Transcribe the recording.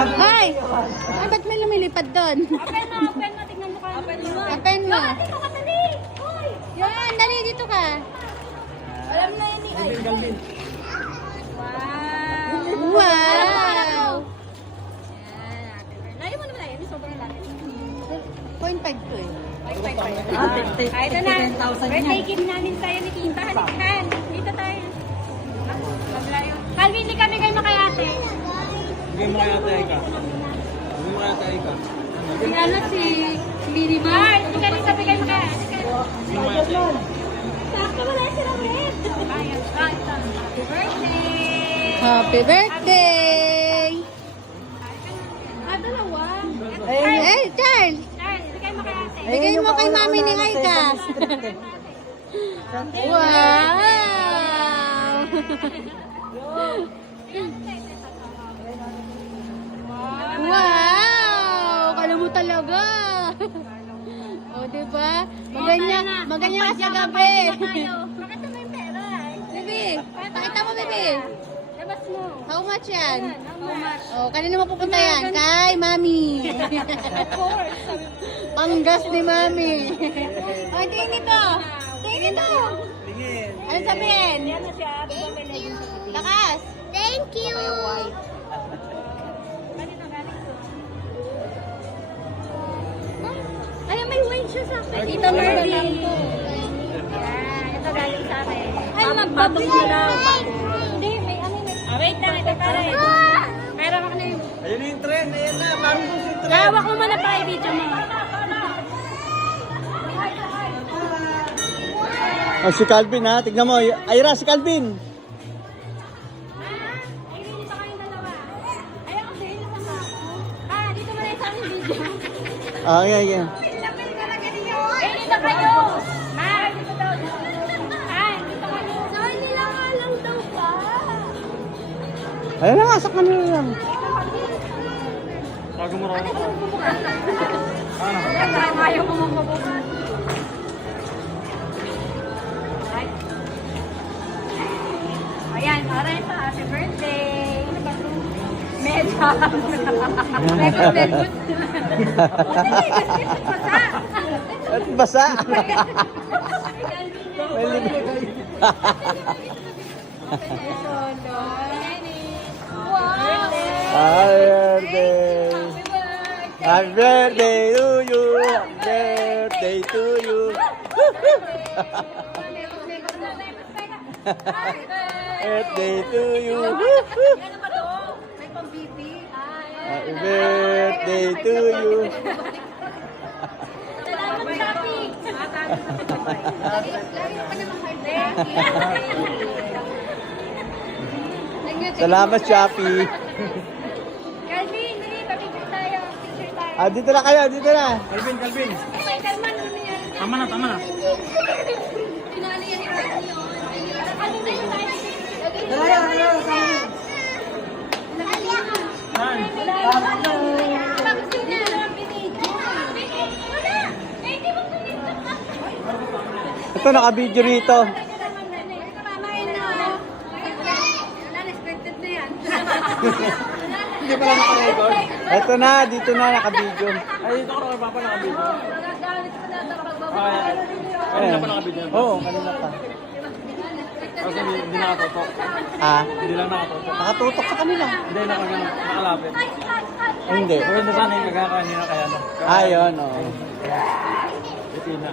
Ay! Ay, ba't may lumilipad doon? Open mo, tingnan mo ka. Open mo. Dito ka, dali! Hoy! Yan, dali dito ka. Alam na yun ni Ay. Wow! Wow! Layo mo naman yun, sobrang laki. 0.5 to eh. Ay, ito na. Birthday gift namin sa'yo ni Tita. Halikan. Dito tayo. Calvin, hindi kami kayo makayate. Bigay mo kaya tayo ka. Bigay mo kaya tayo ka. Si ano, si Minima. Ay, hindi kami sabi kayo makayate. Bigay mo kaya tayo. Sakto wala silang red. Happy birthday! Happy birthday! Dalawa. Hey, Charles! Charles, hindi kayo makayate. Bigay mo kay mami ni Aika. Wow! Wow! Kala mo talaga. O, diba? Maganya ka sa gabi. Pakita mo yung pera. Bibi, pakita mo, Bibi. Labas mo. How much yan? How much? O, kanina mo pupunta yan? Kay Mami. Of course. Panggas ni Mami. O, tingin ito. Tingin ito. Tingin. Ano sabihin? Yan na siya. Thank you. Lakas. Thank you. Ay, may wine siya sa akin. Tita Mervy. Yan, ito galing sa akin. Ay, magpapag na lang. Hindi, may ano may... wait lang, ito tayo. Meron ako na yun. Ayun yung trend. Ayan na. Parang doon si trend. Hawak mo muna pa i-video mo. Oh, si Calvin ha. Tignan mo. Ayra, si Calvin. Ay, dito kayong dalawa. Ay, ako din. Dito mo na yung sa aking video. Ah, yeah, yeah. Eh, dito kayo! Dito daw. Dito kayo. Sorry, nilangalang daw pa. Ayun na nga, sa kanila lang. Bago mo rin. Ayaw ko mong mabukas. Ayan, para ito. Happy birthday. Medyo. At basa. Happy birthday. Happy birthday to you. Happy birthday to you. Birthday to you. Happy birthday to you. Salamat, Shopee. Calvin, dali, picture tayo. Picture tayo. Ah, dito na kayo, dito na. Calvin. Ay, Kalman, ano nangyari? Tama na. Pinali yan ni Calvin. Ano na yun? Ito, naka-video rito. Hindi pala naka-record. Ito na, dito na, naka-video. Ay, dito ko papa naka-video. Kanina pa naka-video? Oo, kanina pa. Kasi hindi nakatutok. Ah? Hindi lang nakatutok. Nakatutok sa kanila. Hindi, nakalapit. Hindi. Pero sana yung kagakanina kaya na. Ah, yun, oo. Ito na.